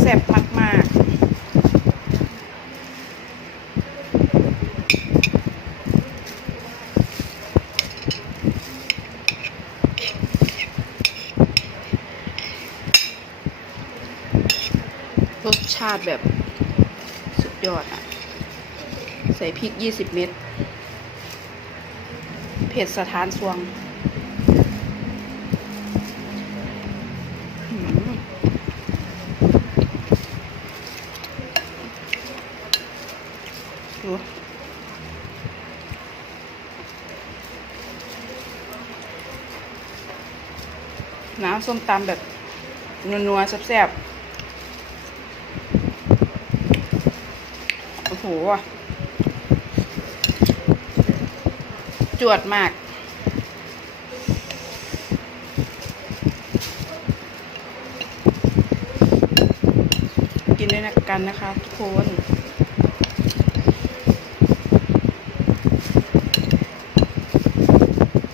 แซ่บมาก ๆรสชาติแบบสุดยอดอะใส่พริก 20 เม็ด เผ็ดสถานสวง ดูน้ำส้มตำแบบ นัวๆแซ่บๆ โอ้โหจวดมาก กินด้วยกันนะคะทุกคน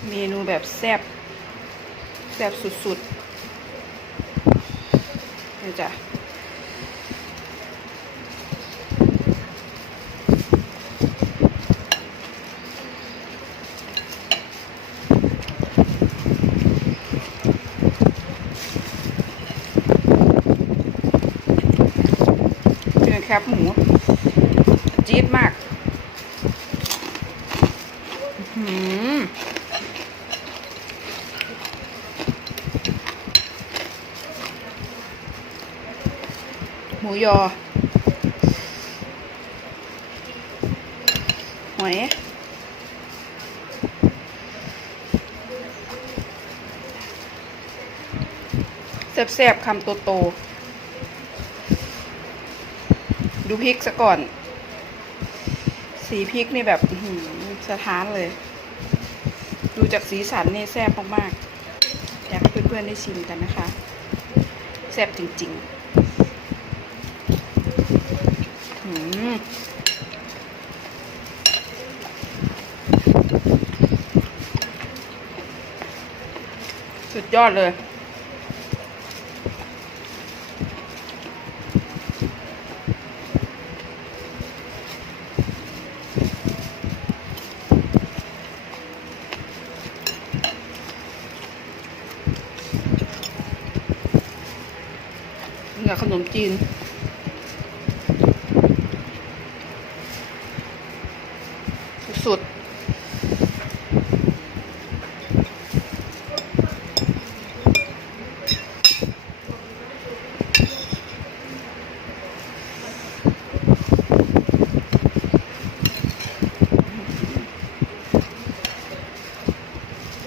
เม นูแบบแซ่บแซ่บสุดๆนี่จ้ะเป็นแคบหมูจี๊ดมาก อื้อหือห มูยอ หอยแซ่บๆคำโตๆดูพริกซะก่อน สีพริกนี่แบบสะท้านเลย ดูจากสีสันนี่แซ่บมากๆ อยากให้เพื่อนๆได้ชิมกันนะคะ แซ่บจริง ๆหืม สุดยอดเลยกับขนมจีน สุด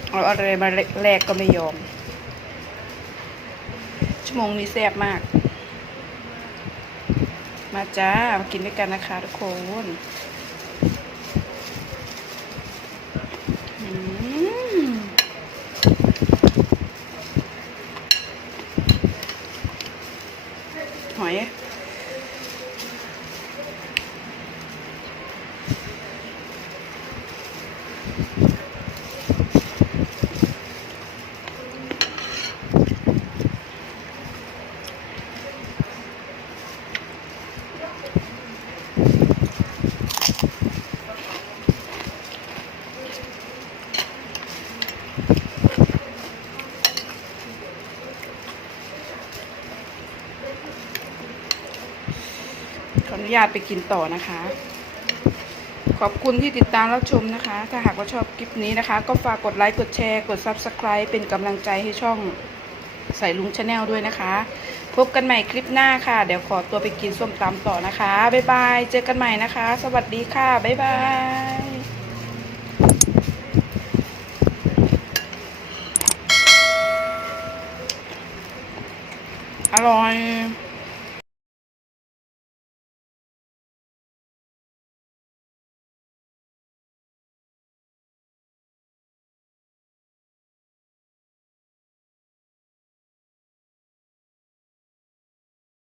เอาอะไรมาแลกก็ไม่ยอม ชั่วโมงนี้แซ่บมาก มาจ้า มากินด้วยกันนะคะทุกคนอืม หอ อนุญาตไปกินต่อนะคะ ขอบคุณที่ติดตามรับชมนะคะ ถ้าหากว่าชอบคลิปนี้นะคะ ก็ฝากกดไลค์ กดแชร์ กด Subscribe เป็นกำลังใจให้ช่องใส่ลุงชาแนลด้วยนะคะ พบกันใหม่คลิปหน้าค่ะ เดี๋ยวขอตัวไปกินส้มตำต่อนะคะ บ๊ายบาย เจอกันใหม่นะคะ สวัสดีค่ะ บ๊ายบายอร่อย